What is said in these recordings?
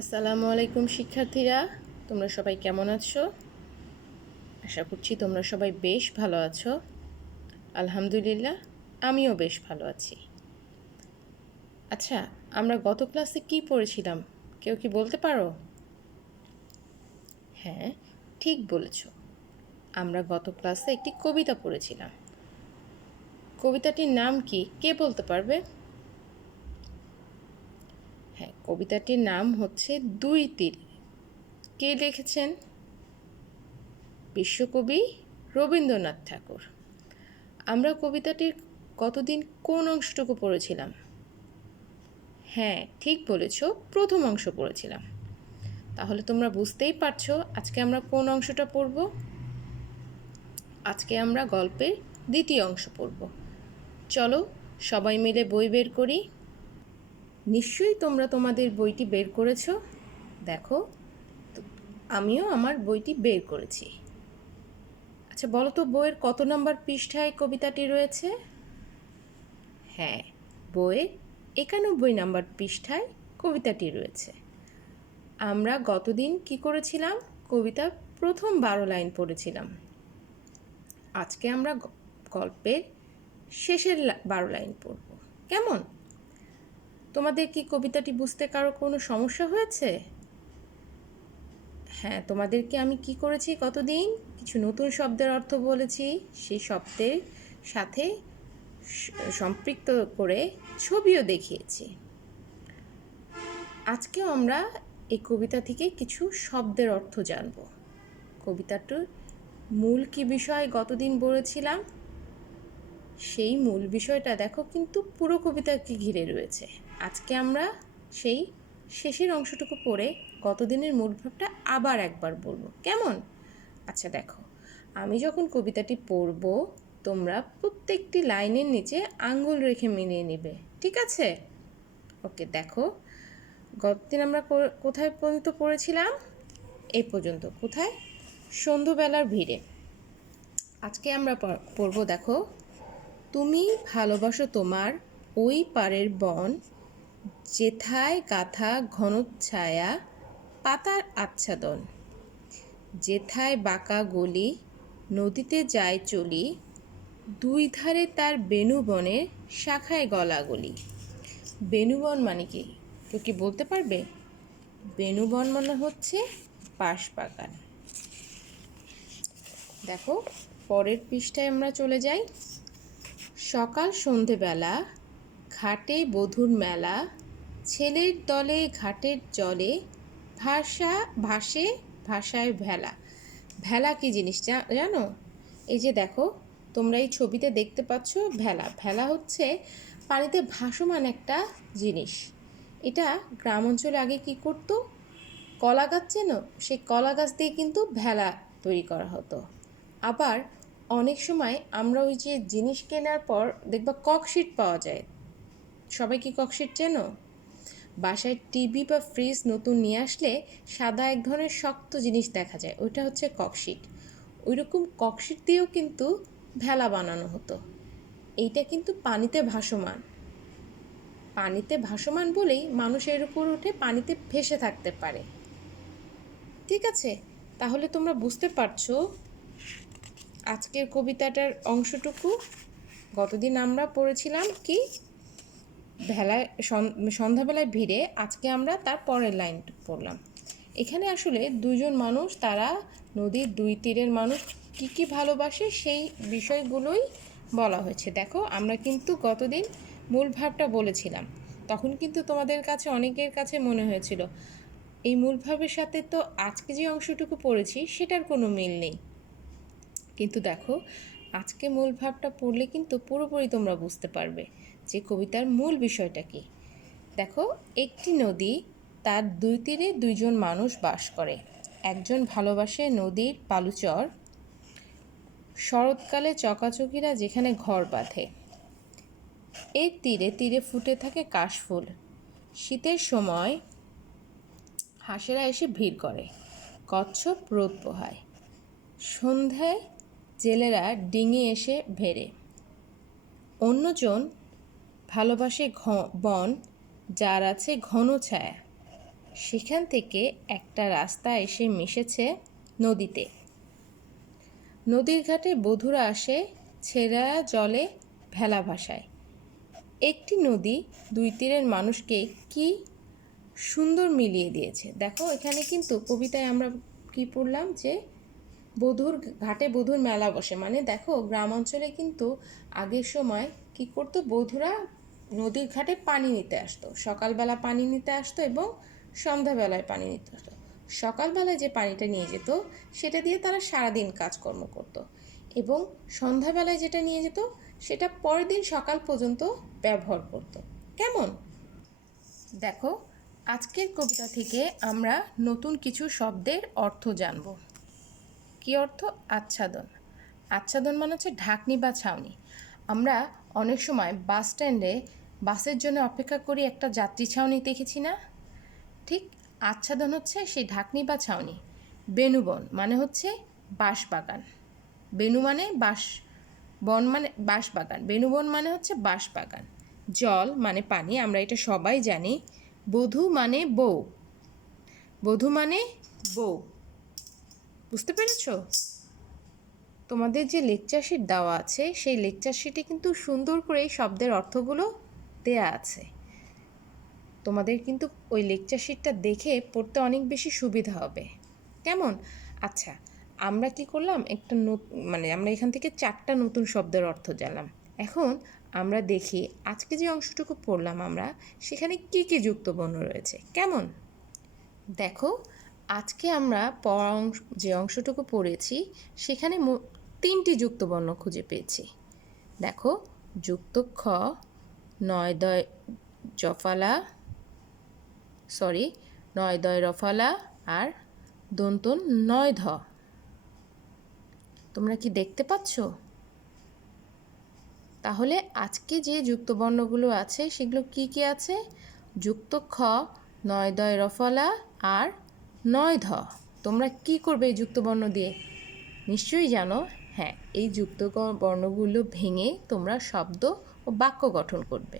আসসালামু আলাইকুম শিক্ষার্থীরা, তোমরা সবাই কেমন আছো? আশা করছি তোমরা সবাই বেশ ভালো আছো। আলহামদুলিল্লাহ, আমিও বেশ ভালো আছি। আচ্ছা, আমরা গত ক্লাসে কি পড়েছিলাম? কেউ কি বলতে পারো? হ্যাঁ, ঠিক বলেছ। আমরা গত ক্লাসে একটি কবিতা পড়েছিলাম। কবিতাটির নাম কি, কে বলতে পারবে? হ্যাঁ, কবিতাটির নাম হচ্ছে দুই তীর। কে লিখেছেন? বিশ্বকবি রবীন্দ্রনাথ ঠাকুর। আমরা কবিতাটির কতদিন কোন অংশটুকু পড়েছিলাম? হ্যাঁ, ঠিক বলেছ, প্রথম অংশ পড়েছিলাম। তাহলে তোমরা বুঝতেই পারছো আজকে আমরা কোন অংশটা পড়ব। আজকে আমরা গল্পের দ্বিতীয় অংশ পড়ব। চলো সবাই মিলে বই বের করি। নিশ্চয়ই তোমরা তোমাদের বইটি বের করেছো। দেখো, আমিও আমার বইটি বের করেছি। আচ্ছা বলো তো, বইয়ের কত নম্বর পৃষ্ঠায় কবিতাটি রয়েছে? হ্যাঁ, বইয়ের 91 নম্বর পৃষ্ঠায় কবিতাটি রয়েছে। আমরা গতদিন কি করেছিলাম? কবিতার প্রথম 12 লাইন পড়েছিলাম। আজকে আমরা গল্পের শেষের 12 লাইন পড়ব। কেমন? তোমাদের কি কবিতাটি বুঝতে কারো কোনো সমস্যা হয়েছে? হ্যাঁ, তোমাদেরকে আমি কি করেছি গতদিন? কিছু নতুন শব্দের অর্থ বলেছি, সেই শব্দের সাথে সম্পৃক্ত করে ছবিও দেখিয়েছি। আজকেও আমরা এই কবিতা থেকে কিছু শব্দের অর্থ জানব। কবিতাটার মূল কি বিষয় গতদিন বলেছিলাম, সেই মূল বিষয়টা দেখো কিন্তু পুরো কবিতাকে ঘিরে রয়েছে। আজকে আমরা সেই শেষের অংশটুকু পড়ে গতদিনের মূল ভাবটা আবার একবার বলবো। কেমন? আচ্ছা দেখো, আমি যখন কবিতাটি পড়ব তোমরা প্রত্যেকটি লাইনের নিচে আঙ্গুল রেখে মিলিয়ে নেবে, ঠিক আছে? ওকে, দেখো গতদিন আমরা কোথায় পর্যন্ত পড়েছিলাম? এই পর্যন্ত। কোথায়? সন্ধ্যাবেলার ভিড়ে। আজকে আমরা পড়ব, দেখো, তুমি ভালোবাসো তোমার ওই পারের বন, যেথায় গাথা ঘন ছায়া পাতার আচ্ছাদন, যেথায় বাঁকা গলি নদীতে যায় চলি, দুই ধারে তার বেণুবনের শাখায় গলাগলি। বেণুবন মানে কি? কেউ কি বলতে পারবে? বেণুবন মানে হচ্ছে বাঁশবাগান। দেখো পরের পৃষ্ঠায় আমরা চলে যাই। সকাল সন্ধেবেলা ঘাটে বধূর মেলা, ছেলের দলে ঘাটের জলে ভাসে ভাষায় ভেলা। ভেলা কি জিনিস জানো? এই যে দেখো, তোমরা এই ছবিতে দেখতে পাচ্ছ ভেলা। ভেলা হচ্ছে পানিতে ভাসমান একটা জিনিস। এটা গ্রাম অঞ্চলে আগে কি করতো? কলা গাছ চেনো? সেই কলা গাছ দিয়ে কিন্তু ভেলা তৈরি করা হতো। আবার অনেক সময় আমরা ওই যে জিনিস কেনার পর দেখবা ককশিট পাওয়া যায়। সবাই কি ককশিট চেনো? বাসায় টিভি বা ফ্রিজ নতুন নিয়ে আসলে সাদা এক ধরনের শক্ত জিনিস দেখা যায়, ওইটা হচ্ছে ককশিট। ওইরকম ককশিট দিয়েও কিন্তু ভেলা বানানো হতো। এইটা কিন্তু পানিতে ভাসমান। পানিতে ভাসমান বলেই মানুষ এর উপর উঠে পানিতে ভেসে থাকতে পারে। ঠিক আছে, তাহলে তোমরা বুঝতে পারছো আজকের কবিতাটার অংশটুকু। গতদিন আমরা পড়েছিলাম কি? ভেলায় সন্ধ্যাবেলায় ভিড়ে। আজকে আমরা তার পরের লাইন পড়লাম। এখানে আসলে দুজন মানুষ, তারা নদীর দুই তীরের মানুষ কি কি ভালোবাসে সেই বিষয়গুলোই বলা হয়েছে। দেখো, আমরা কিন্তু গতদিন মূল ভাবটা বলেছিলাম, তখন কিন্তু তোমাদের কাছে অনেকের কাছে মনে হয়েছিল এই মূল ভাবের সাথে তো আজকে যে অংশটুকু পড়েছি সেটার কোনো মিল নেই। কিন্তু দেখো, আজকে মূল ভাবটা পড়লে কিন্তু পুরোপুরি তোমরা বুঝতে পারবে যে কবিতার মূল বিষয়টা কি। দেখো, একটি নদী, তার দুই তীরে দুইজন মানুষ বাস করে। একজন ভালোবাসে নদীর বালুচর, শরৎকালে চকাচকিরা যেখানে ঘর বাঁধে। এর তীরে তীরে ফুটে থাকে কাশফুল। শীতের সময় হাঁসেরা এসে ভিড় করে, কচ্ছপ রোদ পোহায়। সন্ধ্যায় জেলেরা ডিঙি এসে ভেড়ে। অন্যজন ভালোবাসে বন, যার আছে ঘন ছায়া। সেখান থেকে একটা রাস্তা এসে মিশেছে নদীতে। নদীর ঘাটে বধূরা আসে ছেঁড়া জলে ভেলা ভাসায়। একটি নদী দুই তীরের মানুষকে কি সুন্দর মিলিয়ে দিয়েছে। দেখো এখানে কিন্তু কবিতায় আমরা কি পড়লাম যে ঘাটে বধূর মেলা বসে, মানে দেখো গ্রাম অঞ্চলে কিন্তু আগের সময় কি করতো, বধূরা নদীর ঘাটে পানি নিতে আসতো, সকালবেলা পানি নিতে আসতো এবং সন্ধ্যাবেলায় পানি নিতে আসতো। সকালবেলায় যে পানিটা নিয়ে যেত সেটা দিয়ে তারা সারাদিন কাজকর্ম করত, এবং সন্ধ্যাবেলায় যেটা নিয়ে যেত সেটা পরের দিন সকাল পর্যন্ত ব্যবহার করত। কেমন? দেখো আজকের কবিতা থেকে আমরা নতুন কিছু শব্দের অর্থ জানব। কী অর্থ? আচ্ছাদন। আচ্ছাদন মানে হচ্ছে ঢাকনি বা ছাউনি। আমরা অনেক সময় বাস স্ট্যান্ডে বাসের জন্য অপেক্ষা করি, একটা যাত্রী ছাউনি দেখেছি না? ঠিক আচ্ছাদন হচ্ছে সেই ঢাকনি বা ছাউনি। বেণুবন মানে হচ্ছে বাঁশবাগান। বেণু মানে বাঁশ, বন মানে বাঁশবাগান, বেণুবন মানে হচ্ছে বাঁশবাগান। জল মানে পানি, আমরা এটা সবাই জানি। বধূ মানে বউ, বধূ মানে বউ। বুঝতে পেরেছ? তোমাদের যে লেকচার শিট দেওয়া আছে সেই লেকচার শিটে কিন্তু সুন্দর করে এই শব্দের অর্থগুলো দেয়া আছে। তোমাদের কিন্তু ওই লেকচার শিটটা দেখে পড়তে অনেক বেশি সুবিধা হবে। কেমন? আচ্ছা, আমরা কি করলাম, একটা আমরা এখান থেকে 4টা নতুন শব্দের অর্থ জানলাম। এখন আমরা দেখি আজকে যে অংশটুকু পড়লাম আমরা, সেখানে কি কি যুক্তবর্ণ রয়েছে। কেমন? দেখো আজকে আমরা যে অংশটুকু পড়েছি সেখানে 3টি যুক্তবর্ণ খুঁজে পেয়েছি। দেখো, যুক্ত খ, নয় দয় রফালা আর দন্তন নয় ধ। তোমরা কি দেখতে পাচ্ছ? তাহলে আজকে যে যুক্তবর্ণগুলো আছে সেগুলো কি কি আছে? যুক্ত খ, নয় দয় রফলা আর নয় ধ। তোমরা কি করবে এই যুক্তবর্ণ দিয়ে? নিশ্চয়ই জানো। হ্যাঁ, এই যুক্ত বর্ণগুলো ভেঙে তোমরা শব্দ ও বাক্য গঠন করবে।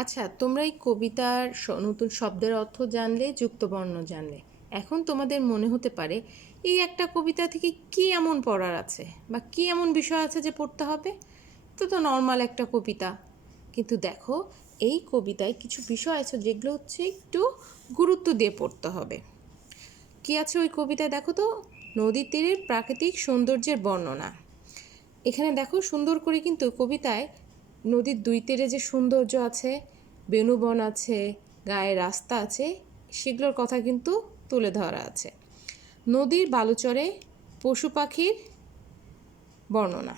আচ্ছা, তোমরা এই কবিতার নতুন শব্দের অর্থ জানলে, যুক্তবর্ণ জানলে, এখন তোমাদের মনে হতে পারে এই একটা কবিতা থেকে কি এমন পড়ার আছে বা কি এমন বিষয় আছে যে পড়তে হবে? তো নর্মাল একটা কবিতা। কিন্তু দেখো এই কবিতায় কিছু বিষয় আছে যেগুলো হচ্ছে একটু গুরুত্ব দিয়ে পড়তে হবে। কি আছে ওই কবিতায়? দেখো তো, নদীর তীরের প্রাকৃতিক সৌন্দর্যের বর্ণনা। এখানে দেখো সুন্দর করে কিন্তু কবিতায় নদীর দুই তীরে যে সৌন্দর্য আছে, বেণুবন আছে, গায়ে রাস্তা আছে, সেগুলোর কথা কিন্তু তুলে ধরা আছে। নদীর বালুচরে পশু পাখির বর্ণনা।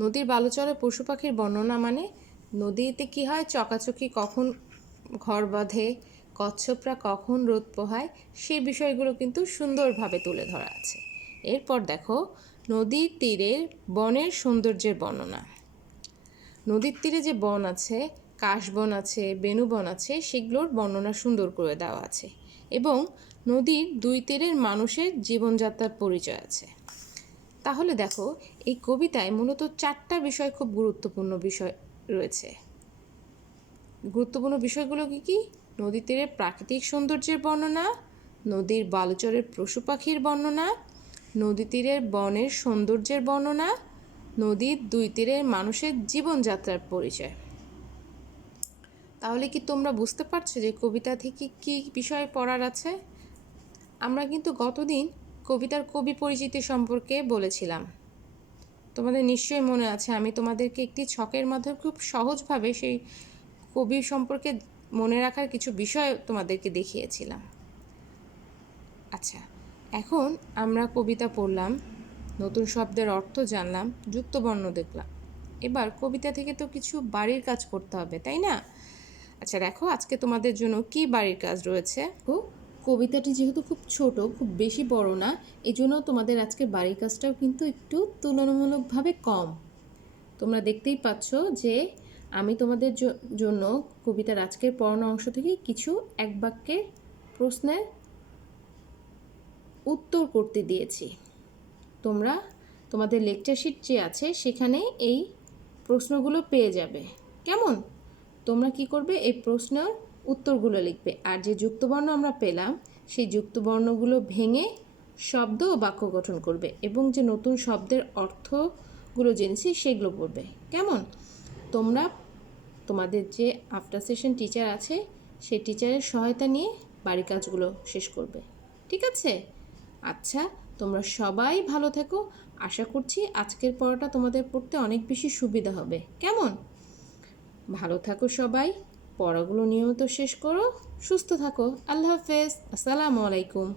নদীর বালুচরে পশু পাখির বর্ণনা মানে নদীতে কি হয়, চকাচকি কখন ঘর বাঁধে, কচ্ছপরা কখন রোদ পোহায়, সেই বিষয়গুলো কিন্তু সুন্দরভাবে তুলে ধরা আছে। এরপর দেখো, নদীর তীরের বনের সৌন্দর্যের বর্ণনা। নদীর তীরে যে বন আছে, কাশবন আছে, বেণুবন আছে, সেগুলোর বর্ণনা সুন্দর করে দেওয়া আছে, এবং নদীর দুই তীরের মানুষের জীবনযাত্রার পরিচয় আছে। তাহলে দেখো এই কবিতায় মূলত 4টা বিষয় খুব গুরুত্বপূর্ণ বিষয় রয়েছে। গুরুত্বপূর্ণ বিষয়গুলো কি কি? নদীর তীরের প্রাকৃতিক সৌন্দর্যের বর্ণনা, নদীর বালুচরের পশু পাখির বর্ণনা, নদী তীরের বনের সৌন্দর্যের বর্ণনা, নদীর দুই তীরের মানুষের জীবনযাত্রার পরিচয়। তাহলে কি তোমরা বুঝতে পারছো যে কবিতা থেকে কি বিষয় পড়ার আছে? আমরা কিন্তু গতদিন কবিতার কবি পরিচিতি সম্পর্কে বলেছিলাম। তোমাদের নিশ্চয়ই মনে আছে, আমি তোমাদেরকে একটি ছকের মাধ্যমে খুব সহজভাবে সেই কবি সম্পর্কে মনে রাখার কিছু বিষয় তোমাদেরকে দেখিয়েছিলাম। আচ্ছা, এখন আমরা কবিতা পড়লাম, নতুন শব্দের অর্থ জানলাম, যুক্তবর্ণ দেখলাম। এবার কবিতা থেকে তো কিছু বাড়ির কাজ করতে হবে, তাই না? আচ্ছা দেখো আজকে তোমাদের জন্য কি বাড়ির কাজ রয়েছে। কবিতাটি যেহেতু খুব ছোট, খুব বেশি বড় না, এই জন্য তোমাদের আজকের বাড়ির কাজটাও কিন্তু একটু তুলনামূলকভাবে কম। তোমরা দেখতেই পাচ্ছ যে আমি তোমাদের জন্য কবিতার আজকের পড়ানো অংশ থেকে কিছু এক বাক্যের প্রশ্নের উত্তর করতে দিয়েছি। তোমরা তোমাদের লেকচার শিট যে আছে সেখানে এই প্রশ্নগুলো পেয়ে যাবে। কেমন? তোমরা কি করবে, এই প্রশ্নের উত্তরগুলো লিখবে। আর যে যুক্তবর্ণ আমরা পেলাম সেই যুক্তবর্ণগুলো ভেঙে শব্দ ও বাক্য গঠন করবে এবং যে নতুন শব্দের অর্থগুলো জেনেছি সেগুলো পড়বে। কেমন? তোমরা তোমাদের যে আফটার সেশন টিচার আছে সেই টিচারের সহায়তা নিয়ে বাড়ির কাজগুলো শেষ করবে। ঠিক আছে? আচ্ছা, তোমরা সবাই ভালো থেকো। আশা করছি আজকের পড়াটা তোমাদের পড়তে অনেক বেশি সুবিধা হবে। কেমন? ভালো থাকো সবাই, পড়াগুলো নিয়মিত শেষ করো, সুস্থ থাকো। আল্লাহ হাফেজ, আসসালামু আলাইকুম।